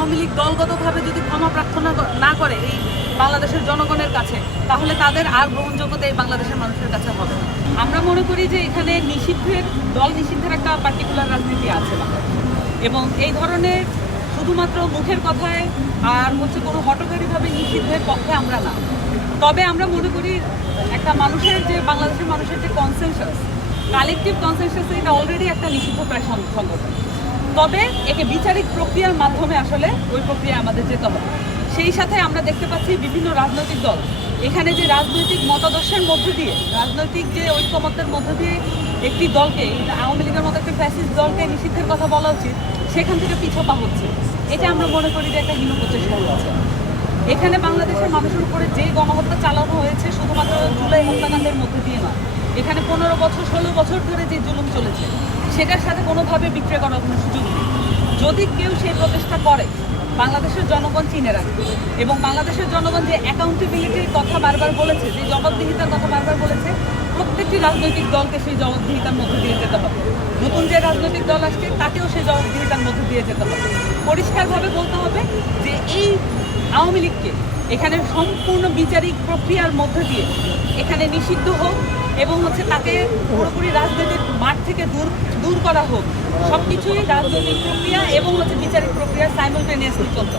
আওয়ামী লীগ দলগতভাবে যদি ক্ষমা প্রার্থনা না করে এই বাংলাদেশের জনগণের কাছে, তাহলে তাদের আর গ্রহণযোগ্যতা এই বাংলাদেশের মানুষের কাছে হবে। আমরা মনে করি যে এখানে নিষিদ্ধের, দল নিষিদ্ধের একটা পার্টিকুলার রাজনীতি আছে এবং এই ধরনের শুধুমাত্র মুখের কথায় আর হচ্ছে কোনো হটকারীভাবে নিষিদ্ধের পক্ষে আমরা না। তবে আমরা মনে করি একটা মানুষের যে, বাংলাদেশের মানুষের যে কনসেনসাস কালেকটিভ কনসেনসাস এটা অলরেডি একটা নিষিদ্ধ প্রায় সংগঠন। তবে একে বিচারিক প্রক্রিয়ার মাধ্যমে আসলে ওই প্রক্রিয়া আমাদের যেতে হবে। সেই সাথে আমরা দেখতে পাচ্ছি বিভিন্ন রাজনৈতিক দল। এখানে যে রাজনৈতিক মতাদর্শের মধ্যে দিয়ে, রাজনৈতিক যে ঐক্যমতের মধ্যে দিয়ে একটি দলকে আওয়ামী লীগের মতো একটি ফ্যাসিস্ট দলকে নিষিদ্ধের কথা বলা উচিত, সেখান থেকে পিছপা হচ্ছে। এটা আমরা মনে করি যে একটা হীন প্রচেষ্টা হচ্ছে এখানে বাংলাদেশের মানুষের উপরে যে গণহত্যা চালানো হয়েছে শুধুমাত্র জুলাই হত্যাকাণ্ডের মধ্যে দিয়ে নয়, এখানে পনেরো বছর, ষোলো বছর ধরে যে জুলুম চলেছে সেটার সাথে কোনোভাবে বিক্রয় করার কোনো সুযোগ নেই। যদি কেউ সেই প্রচেষ্টা করে, বাংলাদেশের জনগণ চিনে রাখবে এবং বাংলাদেশের জনগণ যে অ্যাকাউন্টেবিলিটির কথা বারবার বলেছে, যে জবাবদিহিতার কথা বারবার বলেছে, প্রত্যেকটি রাজনৈতিক দলকে সেই জবাবদিহিতার মধ্যে দিয়ে যেতে হবে। নতুন যে রাজনৈতিক দল আসছে, তাকেও সেই জবাবদিহিতার মধ্যে দিয়ে যেতে হবে। পরিষ্কারভাবে বলতে হবে যে এই আওয়ামী লীগকে এখানে সম্পূর্ণ বিচারিক প্রক্রিয়ার মধ্যে দিয়ে, এখানে নিষিদ্ধ হোক এবং হচ্ছে তাকে পুরোপুরি রাজনৈতিক মাঠ থেকে দূর দূর করা হোক। সব কিছুই রাজনৈতিক প্রক্রিয়া এবং হচ্ছে বিচারিক প্রক্রিয়া সাইমলটেনিয়াসলি চলতে